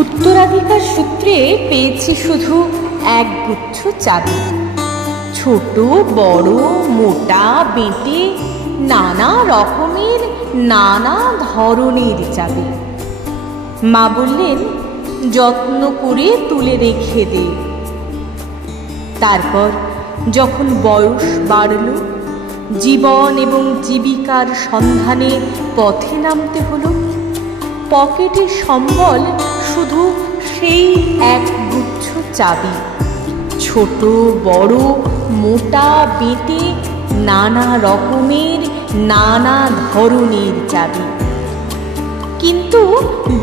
উত্তরাধিকার সূত্রে পেয়েছি শুধু এক গুচ্ছ চাবি, ছোট বড় মোটা বেঁটে নানা রকমের নানা ধরনের চাবি। মা বললেন, যত্ন করে তুলে রেখে দে। তারপর যখন বয়স বাড়ল, জীবন এবং জীবিকার সন্ধানে পথে নামতে হলো, পকেটে সম্বল শুধু সেই এক গুচ্ছ চাবি, ছোট বড় মোটা বেঁটে নানা রকমের নানা ধরনের চাবি। কিন্তু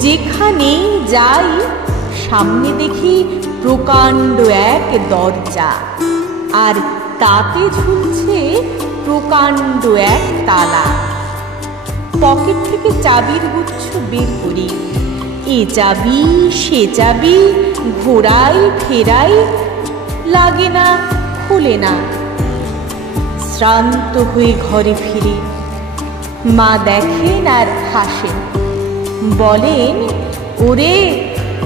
যেখানেই যাই সামনে দেখি প্রকাণ্ড এক দরজা, আর তাতে ঝুলছে প্রকাণ্ড এক তালা। পকেট থেকে চাবির গুচ্ছ বের করি, এ চাবি সে চাবি ঘোরাই ফেরাই, লাগে না, খুলে না। শ্রান্ত হয়ে ঘরে ফিরে মা দেখেন আর হাসেন, বলেন, ওরে,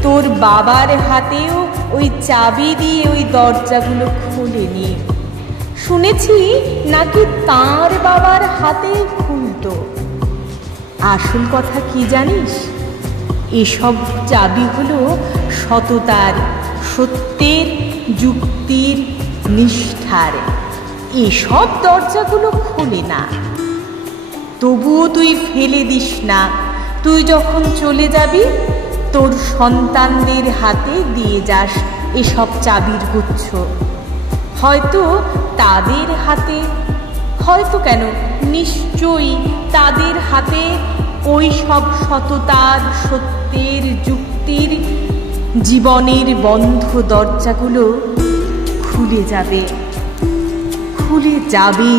তোর বাবার হাতেও ওই চাবি দিয়ে ওই দরজাগুলো খুলেনি। শুনেছি নাকি তাঁর বাবার হাতে খুলতো। আসল কথা কি জানিস? এসব চাবি হলো সততার, সত্যের, যুক্তির, নিষ্ঠার। এসব দরজাগুলো খোলে না। তবুও তুই ফেলে দিস না। তুই যখন চলে যাবি তোর সন্তানদের হাতে দিয়ে যাস এসব চাবির গুচ্ছ। হয়তো তাদের হাতে, হয়তো কেন, নিশ্চয়ই তাদের হাতে ওই সব সততার, সত্যের, যুক্তির, জীবনের বন্ধ দরজাগুলো খুলে যাবে, খুলে যাবে।